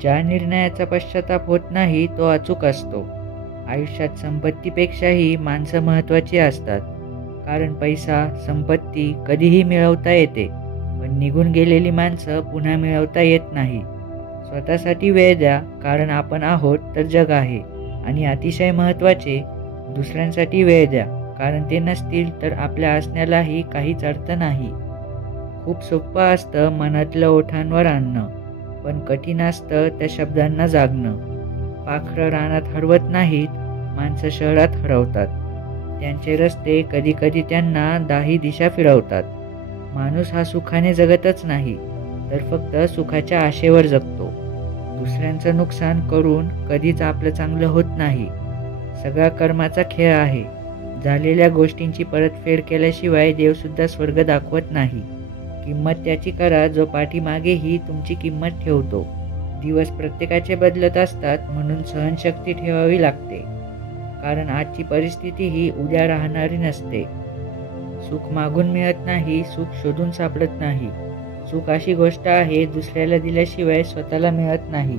ज्या निर्णयाचा पश्चाताप होत नाही तो अचूक असतो. आयुष्यात संपत्तीपेक्षाही माणसं महत्त्वाची असतात. कारण पैसा, संपत्ती कधीही मिळवता येते, पण निघून गेलेली माणसं पुन्हा मिळवता येत नाही. स्वतःसाठी वेळ द्या, कारण आपण आहोत तर जग आहे. आणि अतिशय महत्त्वाचे, दुसऱ्यांसाठी वेळ द्या, कारण ते नसतील तर आपल्या असण्यालाही काहीच अर्थ नाही. खूप सोपं असतं मनातलं ओठांवर आणणं, पण कठीण असतं त्या शब्दांना जागणं. पाखरं रानात हरवत नाहीत, माणसं शहरात हरवतात. त्यांचे रस्ते कधीकधी त्यांना 10 दिशा फिरवतात. माणूस हा सुखाने जगतच नाही, तर फक्त सुखाच्या आशेवर जगतो. दुसऱ्यांचं नुकसान करून कधीच आपलं चांगलं होत नाही. सगळा कर्माचा खेळ आहे. झालेल्या गोष्टींची परतफेड केल्याशिवाय देवसुद्धा स्वर्ग दाखवत नाही. किंमत त्याची करा जो पाठीमागेही तुमची किंमत ठेवतो. दिवस प्रत्येकाचे बदलत असतात, म्हणून सहनशक्ती ठेवावी लागते. कारण आजची परिस्थिती ही उद्या राहणारी नसते. सुख मागून मिळत नाही, सुख शोधून सापडत नाही. सुख अशी गोष्ट आहे दुसऱ्याला दिल्याशिवाय स्वतःला मिळत नाही.